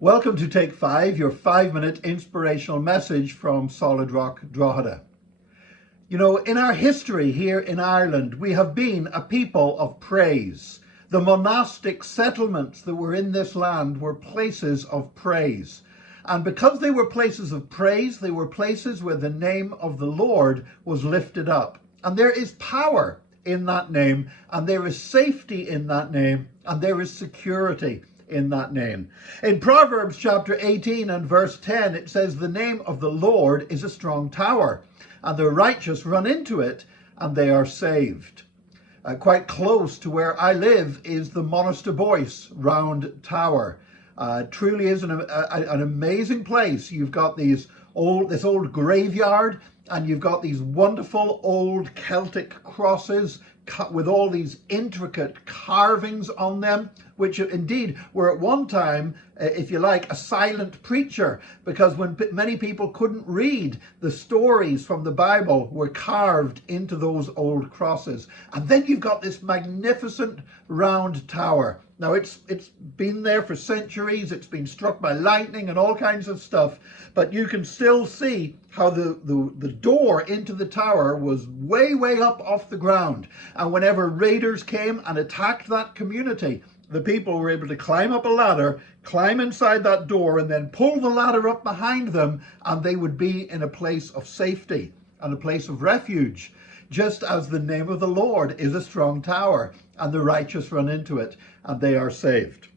Welcome to Take 5, your 5-minute inspirational message from Solid Rock Drogheda. You know, in our history here in Ireland, we have been a people of praise. The monastic settlements that were in this land were places of praise. And because they were places of praise, they were places where the name of the Lord was lifted up. And there is power in that name, and there is safety in that name, and there is security in that name. In Proverbs chapter 18 and verse 10, it says, "The name of the Lord is a strong tower, and the righteous run into it, and they are saved." Quite close to where I live is the Monaster Boyce Round Tower. Truly is an amazing place. You've got this old graveyard, and you've got these wonderful old Celtic crosses cut with all these intricate carvings on them, which indeed were at one time, if you like, a silent preacher, because when many people couldn't read, the stories from the Bible were carved into those old crosses. And then you've got this magnificent round tower. Now it's been there for centuries, it's been struck by lightning and all kinds of stuff, but you can still see how the door into the tower was way up off the ground. And whenever raiders came and attacked that community, the people were able to climb up a ladder, climb inside that door, and then pull the ladder up behind them, and they would be in a place of safety and a place of refuge. Just as the name of the Lord is a strong tower, and the righteous run into it, and they are saved.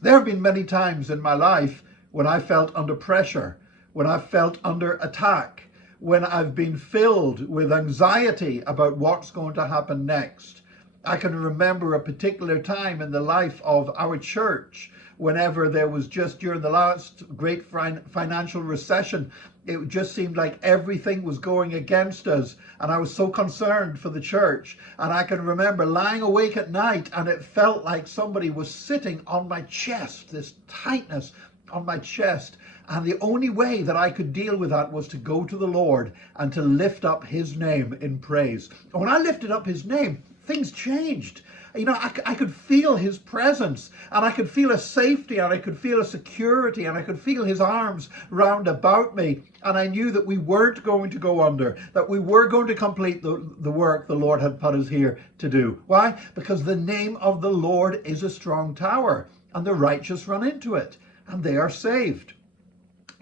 There have been many times in my life when I felt under pressure, when I felt under attack, when I've been filled with anxiety about what's going to happen next. I can remember a particular time in the life of our church whenever there was just during the last great financial recession. It just seemed like everything was going against us, and I was so concerned for the church. And I can remember lying awake at night, and it felt like somebody was sitting on my chest, this tightness on my chest. And the only way that I could deal with that was to go to the Lord and to lift up his name in praise. And when I lifted up his name, things changed. You know, I could feel his presence, and I could feel a safety, and I could feel a security, and I could feel his arms round about me. And I knew that we weren't going to go under, that we were going to complete the work the Lord had put us here to do. Why? Because the name of the Lord is a strong tower, and the righteous run into it, and they are saved.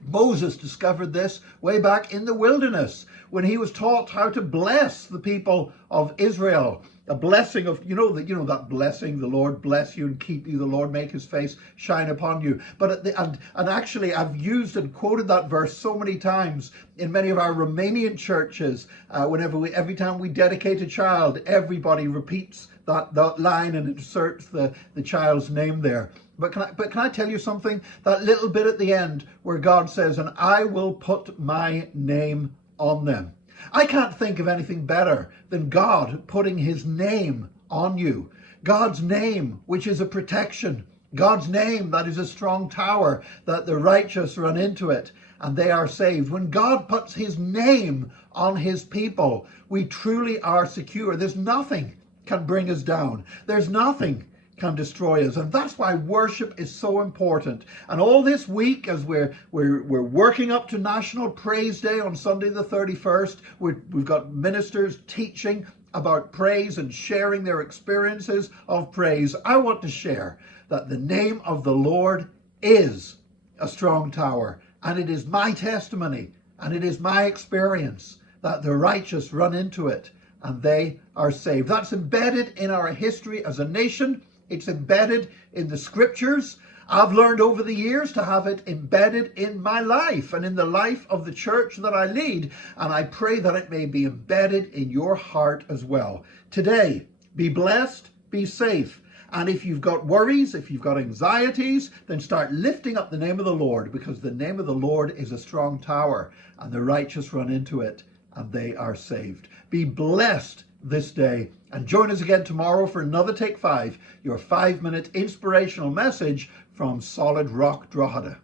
Moses discovered this way back in the wilderness when he was taught how to bless the people of Israel. A blessing of, that blessing, the Lord bless you and keep you, the Lord make his face shine upon you. But actually I've used and quoted that verse so many times in many of our Romanian churches. Every time we dedicate a child, everybody repeats that line and inserts the child's name there. But can I tell you something? That little bit at the end where God says, "And I will put my name on them." I can't think of anything better than God putting his name on you. God's name, which is a protection. God's name, that is a strong tower, that the righteous run into it and they are saved. When God puts his name on his people, we truly are secure. There's nothing can bring us down. There's nothing can destroy us. And that's why worship is so important. And all this week, as we're working up to National Praise Day on Sunday the 31st, we've got ministers teaching about praise and sharing their experiences of praise. I want to share that the name of the Lord is a strong tower, and it is my testimony and it is my experience that the righteous run into it and they are saved. That's embedded in our history as a nation. It's embedded in the scriptures. I've learned over the years to have it embedded in my life and in the life of the church that I lead. And I pray that it may be embedded in your heart as well. Today, be blessed, be safe. And if you've got worries, if you've got anxieties, then start lifting up the name of the Lord, because the name of the Lord is a strong tower, and the righteous run into it and they are saved. Be blessed this day, and join us again tomorrow for another Take 5, your 5-minute inspirational message from Solid Rock Drogheda.